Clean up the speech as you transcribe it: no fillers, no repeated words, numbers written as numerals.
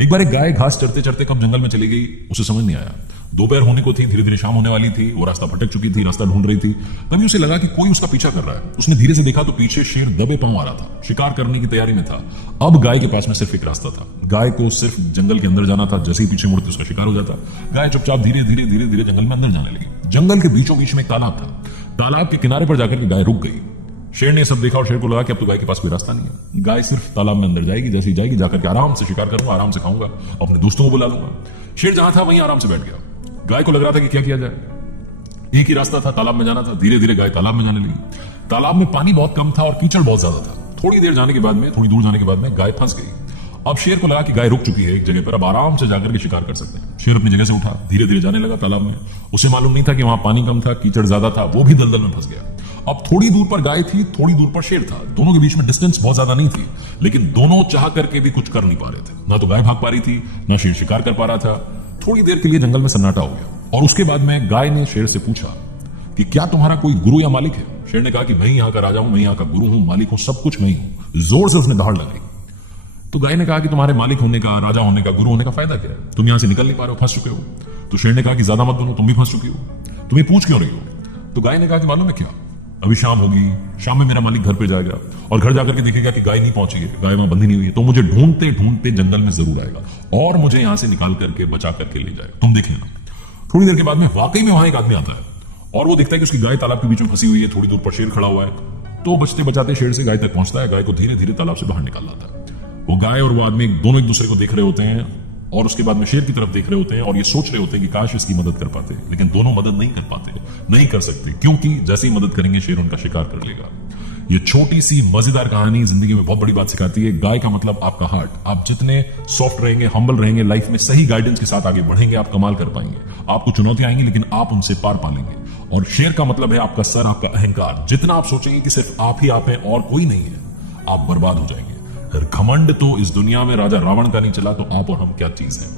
एक बार एक गाय घास चरते चरते कब जंगल में चली गई उसे समझ नहीं आया। दोपहर होने को थी, धीरे धीरे शाम होने वाली थी, वो रास्ता भटक चुकी थी, रास्ता ढूंढ रही थी। तभी उसे लगा कि कोई उसका पीछा कर रहा है। उसने धीरे से देखा तो पीछे शेर दबे पांव आ रहा था, शिकार करने की तैयारी में था। अब गाय के पास में सिर्फ एक रास्ता था, गाय को सिर्फ जंगल के अंदर जाना था। जैसे ही पीछे मुड़ते उसका शिकार हो जाता। गाय चुपचाप धीरे धीरे धीरे धीरे जंगल में अंदर जाने लगी। जंगल के बीचों बीच में एक तालाब था। तालाब के किनारे पर जाकर के गाय रुक गई। शेर ने सब देखा और शेर को लगा कि अब तो गाय के पास कोई रास्ता नहीं है। गाय सिर्फ तालाब में अंदर जाएगी, जैसे ही जाएगी जाकर के आराम से शिकार करूंगा, आराम से खाऊंगा, अपने दोस्तों को बुला लूंगा। शेर जहां था वहीं आराम से बैठ गया। गाय को लग रहा था कि क्या किया जाए। एक ही रास्ता था, तालाब में जाना था। धीरे धीरे गाय तालाब में जाने लगी। तालाब में पानी बहुत कम था और कीचड़ बहुत ज्यादा था। थोड़ी दूर जाने के बाद में गाय फंस गई। अब शेर को लगा कि गाय रुक चुकी है एक जगह पर, अब आराम से जाकर के शिकार कर सकते हैं। शेर अपनी जगह से उठा, धीरे धीरे जाने लगा तालाब में। उसे मालूम नहीं था कि वहां पानी कम था, कीचड़ ज्यादा था, वो भी दलदल में फंस गया। अब थोड़ी दूर पर गाय थी, थोड़ी दूर पर शेर था। दोनों के बीच में डिस्टेंस बहुत ज्यादा नहीं थी, लेकिन दोनों चाह करके भी कुछ कर नहीं पा रहे थे। ना तो गाय भाग पा रही थी, ना शेर शिकार कर पा रहा था। थोड़ी देर के लिए जंगल में सन्नाटा हो गया और उसके बाद में गाय ने शेर से पूछा कि क्या तुम्हारा कोई गुरु या मालिक है। शेर ने कहा कि मैं यहां का राजा हूं, मैं यहां का गुरु हूं, मालिक हूं, सब कुछ मैं ही हूं। जोर से उसने दहाड़ लगाई। तो गाय ने कहा कि तुम्हारे मालिक होने का, राजा होने का, गुरु होने का फायदा क्या है? तुम यहां से निकल नहीं पा रहे हो, फंस चुके हो। तो शेर ने कहा कि ज्यादा मत बनो, तुम भी फंस चुकी हो, तुम्हें पूछ क्यों रही हो? तो गाय ने कहा कि मालूम है क्या, अभी शाम होगी, शाम में मेरा मालिक घर पे जाएगा और घर जाकर के देखेगा कि गाय नहीं पहुंची है, गाय वहां बंधी नहीं हुई है, तो मुझे ढूंढते ढूंढते जंगल में जरूर आएगा और मुझे यहां से निकाल करके बचा करके ले जाएगा। तुम देख लेना। थोड़ी देर के बाद में वाकई में वहां एक आदमी आता है और वो देखता है कि उसकी गाय तालाब के बीच में फंसी हुई है। थोड़ी दूर पर शेर खड़ा हुआ है। तो बचते बचाते शेर से गाय तक पहुंचता है, गाय को धीरे धीरे तालाब से बाहर निकाल लाता है। वो गाय और वो आदमी दोनों एक दूसरे को देख रहे होते हैं और उसके बाद में शेर की तरफ देख रहे होते हैं और ये सोच रहे होते हैं कि काश इसकी मदद कर पाते, लेकिन दोनों मदद नहीं कर पाते, नहीं कर सकते, क्योंकि जैसे ही मदद करेंगे शेर उनका शिकार कर लेगा। ये छोटी सी मजेदार कहानी जिंदगी में बहुत बड़ी बात सिखाती है। गाय का मतलब आपका हार्ट। आप जितने सॉफ्ट रहेंगे, हम्बल रहेंगे, लाइफ में सही गाइडेंस के साथ आगे बढ़ेंगे, आप कमाल कर पाएंगे। आपको चुनौतियां आएंगी लेकिन आप उनसे पार पा लेंगे। और शेर का मतलब है आपका सर, आपका अहंकार। जितना आप सोचेंगे कि सिर्फ आप ही आप हैं और कोई नहीं है, आप बर्बाद हो जाएंगे। घमंड तो इस दुनिया में राजा रावण का नहीं चला, तो आप और हम क्या चीज है।